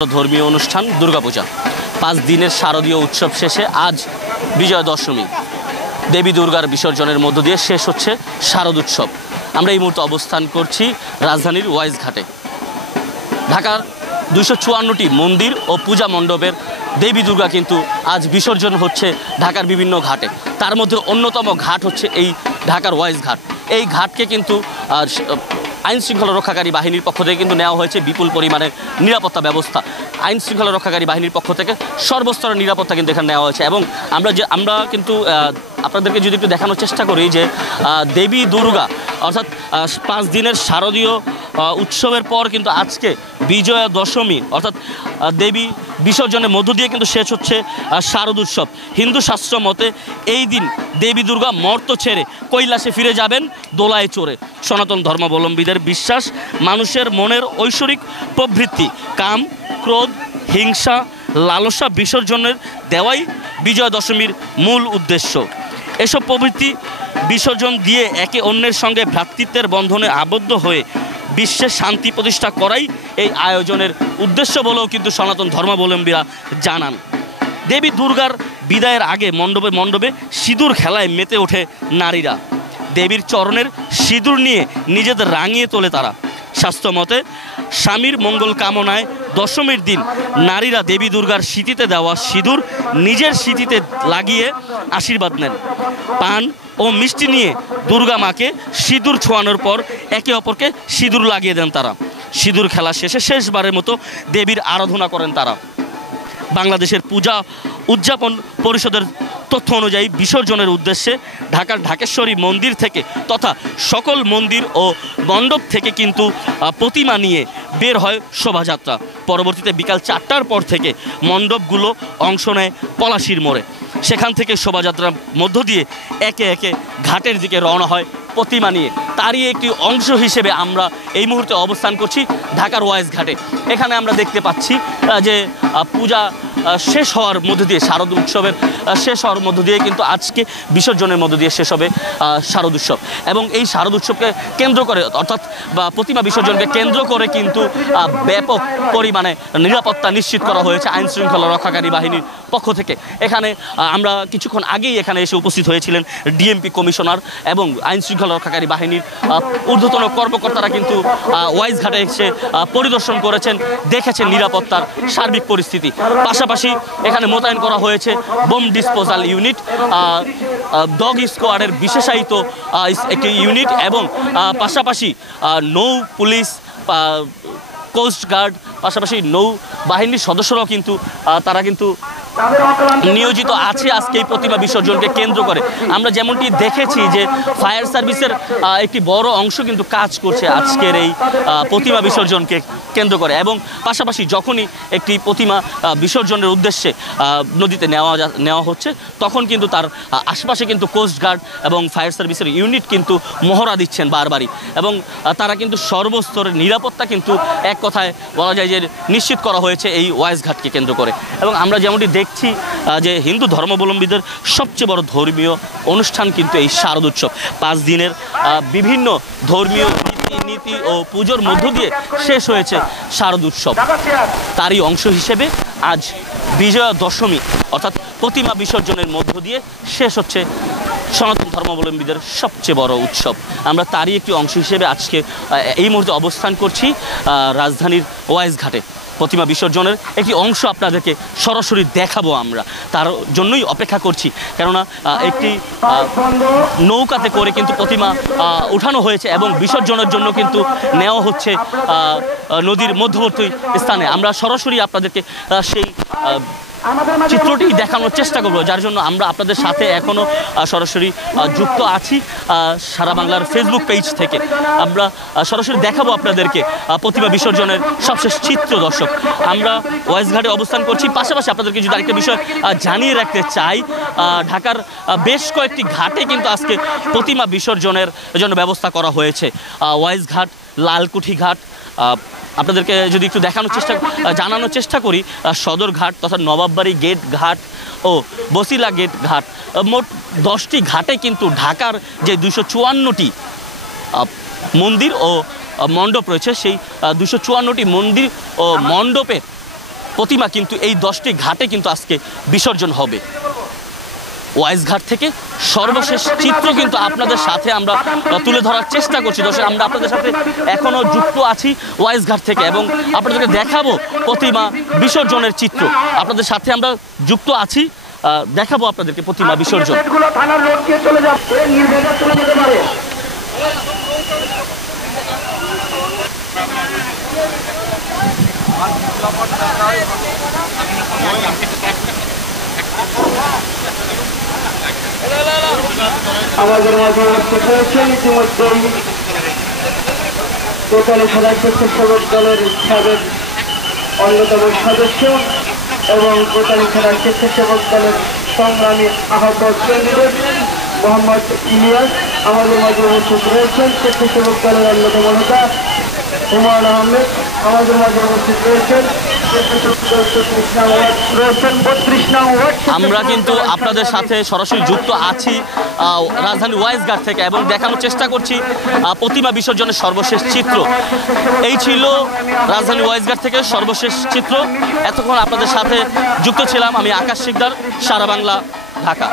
ধর্মীয় অনুষ্ঠান দুর্গাপূজা 5 দিনের শারদীয় উৎসব শেষে আজ বিজয়া দশমী। দেবী দুর্গার বিসর্জনের মধ্য দিয়ে শেষ হচ্ছে শারদ উৎসব। আমরা এই মুহূর্তে অবস্থান করছি রাজধানীর ওয়াইজ ঘাটে। ঢাকার 254টি মন্দির ও পূজা মণ্ডপের দেবী দুর্গা কিন্তু আজ বিসর্জন হচ্ছে ঢাকার বিভিন্ন ঘাটে। তার মধ্যে অন্যতম ঘাট হচ্ছে এই ঢাকার ওয়াইজ ঘাট। এই ঘাটকে কিন্তু আইন শৃঙ্খলা রক্ষাকারী বাহিনীর পক্ষ থেকে কিন্তু নেওয়া হয়েছে বিপুল পরিমাণের নিরাপত্তা ব্যবস্থা। আইন শৃঙ্খলা রক্ষাকারী বাহিনীর পক্ষ থেকে সর্বস্তরের নিরাপত্তা কিন্তু এখানে নেওয়া হয়েছে। এবং আমরা কিন্তু আপনাদেরকে যদি একটু দেখানোর চেষ্টা করি যে দেবী দুর্গা অর্থাৎ 5 দিনের শারদীয় উৎসবের পর কিন্তু আজকে বিজয়া দশমী অর্থাৎ দেবী বিসর্জনের মধ্য দিয়ে কিন্তু শেষ হচ্ছে শারদ উৎসব। হিন্দু শাস্ত্র মতে এই দিন দেবী দুর্গা মর্ত ছেড়ে কৈলাসে ফিরে যাবেন দোলায় চড়ে। সনাতন ধর্মাবলম্বীদের বিশ্বাস, মানুষের মনের ঐশ্বরিক প্রবৃত্তি, কাম, ক্রোধ, হিংসা, লালসা বিসর্জনের দেওয়াই বিজয়া দশমীর মূল উদ্দেশ্য। এসব প্রবৃত্তি বিসর্জন দিয়ে একে অন্যের সঙ্গে ভ্রাতৃত্বের বন্ধনে আবদ্ধ হয়ে বিশ্বে শান্তি প্রতিষ্ঠা করাই এই আয়োজনের উদ্দেশ্য বলেও কিন্তু সনাতন ধর্মাবলম্বীরা জানান। দেবী দুর্গার বিদায়ের আগে মণ্ডপে মণ্ডপে সিঁদুর খেলায় মেতে ওঠে নারীরা। দেবীর চরণের সিঁদুর নিয়ে নিজেদের রাঙিয়ে তোলে তারা। শাস্ত্রমতে স্বামীর মঙ্গল কামনায় দশমীর দিন নারীরা দেবী দুর্গার সিঁথিতে দেওয়া সিঁদুর নিজের সিঁথিতে লাগিয়ে আশীর্বাদ নেন। পান ও মিষ্টি নিয়ে দুর্গা মাকে সিঁদুর ছোঁয়ানোর পর একে অপরকে সিঁদুর লাগিয়ে দেন তারা। সিঁদুর খেলা শেষে শেষবারের মতো দেবীর আরাধনা করেন তারা। বাংলাদেশের পূজা উদযাপন পরিষদের তথ্য অনুযায়ী বিসর্জনের উদ্দেশ্যে ঢাকার ঢাকেশ্বরী মন্দির থেকে তথা সকল মন্দির ও মণ্ডপ থেকে কিন্তু প্রতিমা নিয়ে বের হয় শোভাযাত্রা। পরবর্তীতে বিকাল 4টার পর থেকে মণ্ডপগুলো অংশ নেয় পলাশীর মোড়ে। সেখান থেকে শোভাযাত্রার মধ্য দিয়ে একে একে ঘাটের দিকে রওনা হয় প্রতিমা নিয়ে। তারই একটি অংশ হিসেবে আমরা এই মুহূর্তে অবস্থান করছি ঢাকার ওয়াইজ ঘাটে। এখানে আমরা দেখতে পাচ্ছি যে পূজা শেষ হওয়ার মধ্য দিয়ে শারদ উৎসবের শেষ হওয়ার মধ্য দিয়ে কিন্তু আজকে বিসর্জনের মধ্য দিয়ে শেষ হবে শারদ উৎসব। এবং এই শারদ উৎসবকে কেন্দ্র করে অর্থাৎ প্রতিমা বিসর্জনকে কেন্দ্র করে কিন্তু ব্যাপক পরিমাণে নিরাপত্তা নিশ্চিত করা হয়েছে আইন শৃঙ্খলা রক্ষাকারী বাহিনীর পক্ষ থেকে। এখানে আমরা কিছুক্ষণ আগেই এখানে এসে উপস্থিত হয়েছিলেন ডিএমপি কমিশনার এবং আইন শৃঙ্খলা রক্ষাকারী বাহিনীর ঊর্ধ্বতন কর্মকর্তারা কিন্তু ওয়াইজ ঘাটে এসে পরিদর্শন করেছেন, দেখেছেন নিরাপত্তার সার্বিক পরিস্থিতি। পাশাপাশি এখানে মোতায়েন করা হয়েছে বোম ডিসপোজাল ইউনিট, ডগ স্কোয়াডের বিশেষায়িত একটি ইউনিট এবং পাশাপাশি নৌ পুলিশ, কোস্টগার্ড, পাশাপাশি নৌ বাহিনীর সদস্যরাও কিন্তু তারা কিন্তু নিয়োজিত আছে আজকে এই প্রতিমা বিসর্জনকে কেন্দ্র করে। আমরা যেমনটি দেখেছি যে ফায়ার সার্ভিসের একটি বড় অংশ কিন্তু কাজ করছে আজকের এই প্রতিমা বিসর্জনকে কেন্দ্র করে। এবং পাশাপাশি যখনই একটি প্রতিমা বিসর্জনের উদ্দেশ্যে নদীতে নেওয়া হচ্ছে তখন কিন্তু তার আশপাশে কিন্তু কোস্টগার্ড এবং ফায়ার সার্ভিসের ইউনিট কিন্তু মহড়া দিচ্ছেন বারবারই। এবং তারা কিন্তু সর্বস্তরের নিরাপত্তা কিন্তু এক কথায় বলা যায় যে নিশ্চিত করা হয়েছে এই ওয়াইজ ঘাটকে কেন্দ্র করে। এবং আমরা যেমনটি দেখছি যে হিন্দু ধর্মাবলম্বীদের সবচেয়ে বড় ধর্মীয় অনুষ্ঠান কিন্তু এই শারদ উৎসব। 5 দিনের বিভিন্ন ধর্মীয় রীতিনীতি ও পুজোর মধ্য দিয়ে শেষ হয়েছে শারদ উৎসব। তারই অংশ হিসেবে আজ বিজয়া দশমী অর্থাৎ প্রতিমা বিসর্জনের মধ্য দিয়ে শেষ হচ্ছে সনাতন ধর্মাবলম্বীদের সবচেয়ে বড় উৎসব। আমরা তারই একটি অংশ হিসেবে আজকে এই মুহূর্তে অবস্থান করছি রাজধানীর ওয়াইজ ঘাটে। প্রতিমা বিসর্জনের একটি অংশ আপনাদেরকে সরাসরি দেখাবো, আমরা তার জন্যই অপেক্ষা করছি। কেননা একটি নৌকাতে করে কিন্তু প্রতিমা উঠানো হয়েছে এবং বিসর্জনের জন্য কিন্তু নেওয়া হচ্ছে নদীর মধ্যবর্তী স্থানে। আমরা সরাসরি আপনাদেরকে সেই চিত্রটি দেখানোর চেষ্টা করব, যার জন্য আমরা আপনাদের সাথে এখনও সরাসরি যুক্ত আছি সারা বাংলার ফেসবুক পেজ থেকে। আমরা সরাসরি দেখাবো আপনাদেরকে প্রতিমা বিসর্জনের সবশেষ চিত্র। দর্শক, আমরা ওয়াইজ ঘাটে অবস্থান করছি। পাশাপাশি আপনাদেরকে যদি আরেকটা বিষয় জানিয়ে রাখতে চাই, ঢাকার বেশ কয়েকটি ঘাটে কিন্তু আজকে প্রতিমা বিসর্জনের জন্য ব্যবস্থা করা হয়েছে। ওয়াইজ ঘাট, লালকুঠি ঘাট, আপনাদেরকে যদি একটু জানানোর চেষ্টা করি, সদরঘাট তথা নবাববাড়ি গেট ঘাট ও বসিলা গেট ঘাট, মোট 10টি ঘাটে কিন্তু ঢাকার যে 254টি মন্দির ও মণ্ডপ রয়েছে, সেই 254টি মন্দির ও মণ্ডপের প্রতিমা কিন্তু এই 10টি ঘাটে কিন্তু আজকে বিসর্জন হবে। ওয়াইজ ঘাট থেকে সর্বশেষ চিত্র কিন্তু আপনাদের সাথে আমরা তুলে ধরার চেষ্টা করছি। দর্শক, আমরা আপনাদের সাথে এখনো যুক্ত আছি ওয়াইজ ঘাট থেকে এবং আপনাদেরকে দেখাবো প্রতিমা বিসর্জনের চিত্র। আপনাদের সাথে আমরা যুক্ত আছি, দেখাবো আপনাদেরকে প্রতিমা বিসর্জন। আমাদের মাঝে উপস্থিত হয়েছেন ইতিমধ্যেই কোটালী খেলা স্বেচ্ছাসেবক দলের সাবেক অন্যতম সদস্য এবং কোটালী খেলা স্বেচ্ছাসেবক দলের সংগ্রামী আহ্বায়ক ক্যান্ডিডেট মোহাম্মদ ইলিয়াস আমাদের মাঝে উপস্থিত রয়েছেন। স্বেচ্ছাসেবক দলের অন্যতম নেতা হুমায়ুন আহমেদ আমাদের মাঝে উপস্থিত রয়েছেন। আমরা কিন্তু আপনাদের সাথে সরাসরি যুক্ত আছি রাজধানী ওয়াইজ ঘাট থেকে এবং দেখানোর চেষ্টা করছি প্রতিমা বিসর্জনের সর্বশেষ চিত্র। এই ছিল রাজধানী ওয়াইজ ঘাট থেকে সর্বশেষ চিত্র। এতক্ষণ আপনাদের সাথে যুক্ত ছিলাম আমি আকাশ শিকদার, সারা বাংলা, ঢাকা।